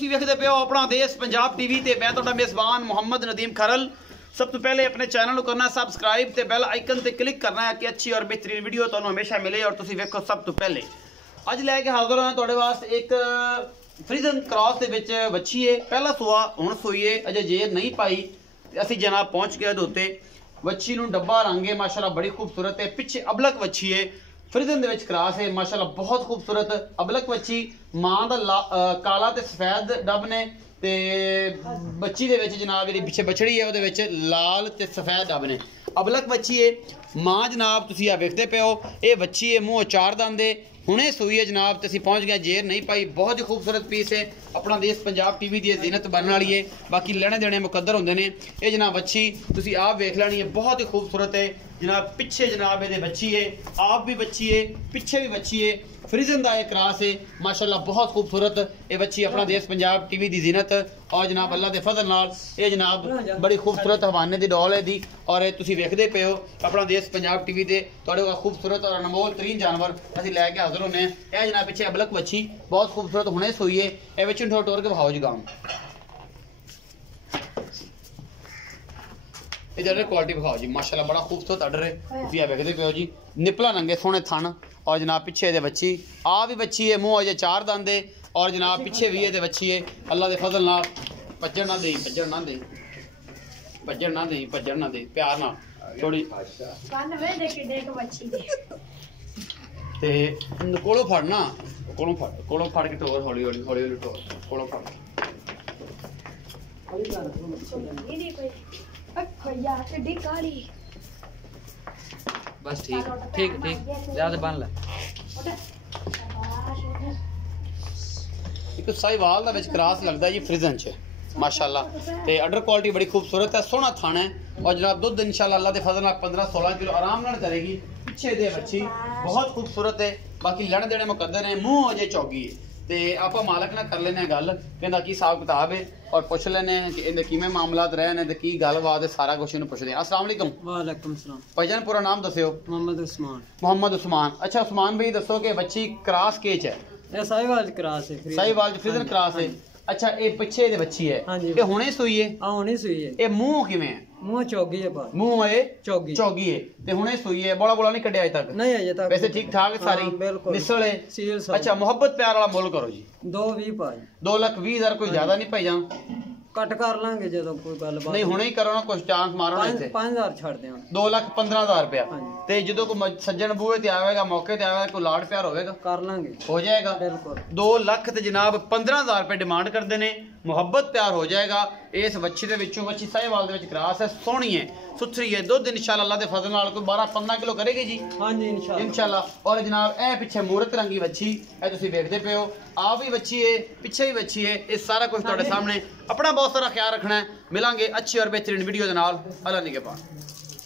ਤੁਸੀਂ ਵੇਖਦੇ ਪਿਓ ਆਪਣਾ ਦੇਸ਼ ਪੰਜਾਬ ਟੀਵੀ ਤੇ ਮੈਂ ਤੁਹਾਡਾ ਮੇਜ਼ਬਾਨ ਮੁਹੰਮਦ ਨਦੀਮ ਖਰਲ। सब तो पहले अपने चैनल को करना सबसक्राइब ते बेल आइकन ते क्लिक करना है कि अच्छी और बेहतरीन वीडियो तुहानू हमेशा मिले और तुसी वेखो सब तो पहले। अज लैके हाजिर होना तुहाडे वास्ते एक फ्रीजन क्रॉस दे विच वच्छी है। पहला सुआ हुण सोई है, अजे जेर नहीं पाई। असी जनाब पहुंच गए दोते वच्छी नू डब्बा रंग है माशाल्लाह बड़ी खूबसूरत है। पिछे अबलक वच्छी है, फ्रीजन दे विच क्रॉस है माशाल्लाह बहुत खूबसूरत अबलक वच्छी। मां दा काला ते सफेद डब ने ते बच्ची दे विच जनाब जी पिछे बछड़ी है उहदे विच लाल ते सफेद डब ने। अबलक बच्ची है, मां जनाब तुसीं आ वेखदे पे हो ये बच्ची है, मूँह चार दंद है, हुणे सूई है जनाब। ते असीं पहुंच गए, जेर नहीं पाई। बहुत ही खूबसूरत पीस है, अपना देश पंजाब टीवी दी जीनत बनने वाली है। बाकी लेने देने मुकद्दर होंदे ने। ये जनाब बच्ची तुसीं आप वेख लैनी है, बहुत ही खूबसूरत है जनाब। पिछे जनाब ये बच्ची है, आप भी बच्ची है, पिछे भी बच्ची है। फ्रीजन का एक क्रॉस है माशाल्लाह बहुत खूबसूरत ये बच्ची अपना देश पंजाब टीवी की जीनत। और जनाब अल्लाह के फजल नाल ये जनाब बड़ी खूबसूरत हवाने की डॉल है दी। और तुसीं वेखदे पे हो अपना देश पंजाब टीवी ते तुहाडे कोल खूबसूरत और अनमोल तरीन जानवर असीं लैके हाजिर होने। यह जनाब पिछे अबलक बच्ची बहुत खूबसूरत हुणे सोई है। ये विच टोर के बहाओ जी गांव इधर क्वालिटी दिखाओ जी माशाल्लाह बड़ा खूबसूरत ऑर्डर है। तुसीं वेखदे पे हो जी निपला नंगे सोहने थन। और जनाब पिछे दे बच्ची आ भी बच्ची है, मुँह अजे चार दंद है। और जनाब पिछे भी ये बच्ची है अल्लाह के फजल नाल। भज्जण ना दे, भज्जण ना दे, भज्जण ना दे, भज्जण ना दे, प्यार ना थोड़ी ते कोलों फड़ना, कोलों फड़ के टोर हौली हौली हौली हौली टोर कोलों फड़। बस ठीक ठीक ठीक ज्यादा बन ला। एक साहिवाल दा विच क्रॉस लगदा जी फ्रीजन च माशाल्लाह। ते अडर क्वालिटी बड़ी खूबसूरत है, सोहना थाना है। और जनाब दुध इंशाल्लाह अल्लाह दे फजल नाल 15-16 किलो आराम नाल करेगी। पिछे दे बच्ची बहुत खूबसूरत है। बाकी लड़ देने मुकद्दर है, मुंह अजे चौगी है। ते आपां मालक नाल कर लेने गल कहंदा की हिसाब किताब है और पुछ लेने कि इहदे किवें मामलात रहे ने ते की गलबात है, सारा कुछ इहनूं पुछदे। अस्सलाम वालेकुम। वालेकुम सलाम। भाईजान पूरा नाम दस्सियो। मोहम्मद उस्मान। मोहम्मद उस्मान। अच्छा उस्मान भाई दसो कि बच्ची क्रॉस केच है? ये साहिवाल क्रॉस है, साहिवाल फ्रीजन क्रॉस है। अच्छा ये पिछे दे बच्ची है, ये हुणे सूई है? हां हुणे सूई है। ये मुंह किवें है? मुंह चौगी है, पर मुंह है चौगी चौगी है ते हुणे सूई है। बोला बोला नहीं कड्या अजे तक? नहीं अजे तक। वैसे ठीक ठाक है सारी? बिल्कुल निसल है, सील सब। अच्छा मोहब्बत प्यार वाला मोल करो जी। 220 पाई 2,20,000 कोई ज्यादा नहीं भाईजान? कट कर लांगे जो कोई गलबात नहीं हुणे ही करो ना, कुछ चांस मारो ना इत्थे। 5000 छड़ दे। 2,15,000 रुपया ते जदों कोई सज्जन बूहे ते आवेगा मौके ते आवेगा कोई लाड़ प्यार होवेगा कर लांगे, हो जाएगा। बिल्कुल 2 लाख ते जनाब 15,000 रुपए डिमांड करते हैं। मुहब्बत प्यार हो जाएगा। इस बच्ची के विचों बच्ची साहिवाल दे विच क्रॉस है, सोहनी है, सुथरी है। दुध इंशाल्लाह अल्लाह दे फजल नाल कोई 12-15 किलो करेगी जी। हां जी इंशाल्लाह। और जनाब ए पिछे मूरत रंगी बच्ची ए तुसीं वेखदे पे हो, आ भी बच्ची है, पिछे भी बच्ची है। ये सारा कुछ तुहाडे सामने। अपना बहुत सारा ख्याल रखना है। मिलांगे अच्छी और बेहतरीन वीडियो दे नाल। अल्लाह निगहबान।